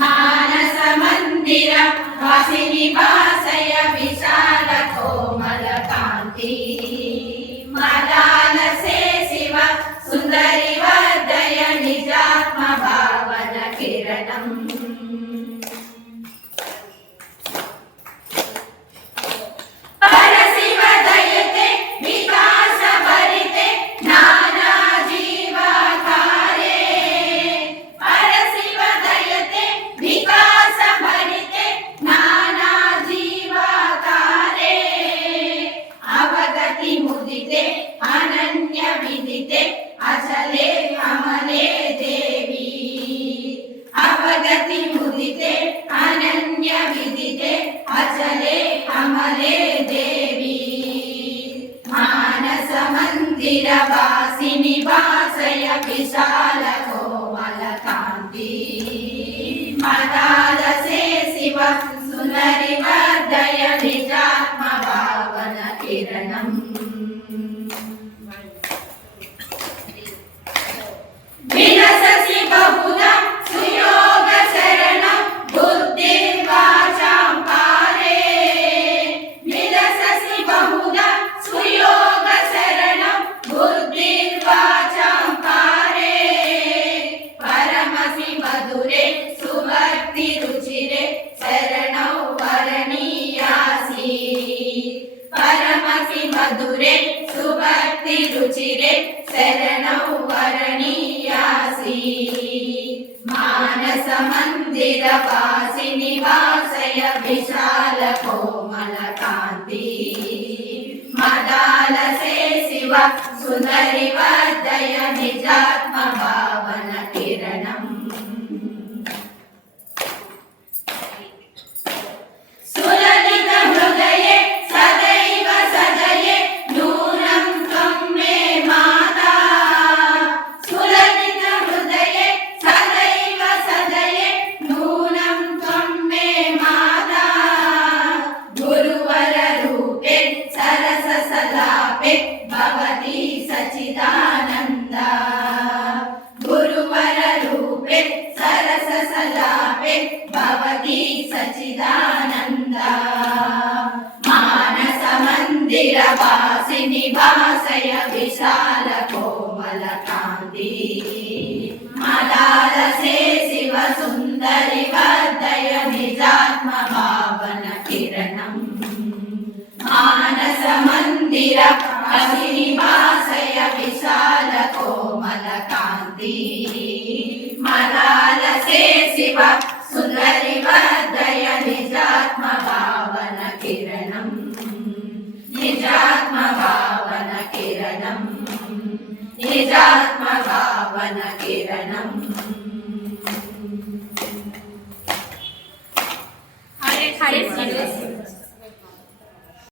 मानस मंदिर वासिनी वासय विशाल कोमल कांति मदालसे शिव सुंदरी वर्धय निजात्म भावन किरणम् अनन्य विदिते अचले अमले देवी अवगति मुदिते अनन्य विदिते अचले अमले देवी मानस मंदिर वासिनी वासय विशाल कोमल कांति मदालसे शिव सुंदरी वर्धय निजात्म भावन किरणम् विलससि बहुधा सुयोग शरणं बुद्धिर्वाचां पारे विलससि बहुधा सुयोग शरणं बुद्धिर्वाचां पारे परमसि मधुरे सुभक्ति रुचिरे शरणौ वरणीयासि परमसि मधुरे सुभक्ति रुचिरे शरणौ वरणीयासि मानस मंदिर वासिनी वासय विशाल कोमल कांति मदालसे शिव सुंदरी वर्धय निजात्म भावन किरणम् सुललित हृदये सदैव सदये नूनं त्वं मे माता सुललित हृदये सदैव सदये नूनं त्वं मे माता गुरुवर रूपे सरस सलापे भवती सच्चिदानन्दा गुरुवर रूपे सरस सलापे भवती सच्चिदानन्दा मानस मंदिर वासिनी वासय विशाल कोमल कांति मदालसे शिव सुंदरी वर्धय निजात्म भावन किरणम् मानस मंदिर वासिनी वासय विशाल कोमल कांति मदालसे शिव सुंदरी वर्धय निजात्म भावन किरणम् निजात्म भावन किरणम् निजात्म भावन किरणम् हरे हरे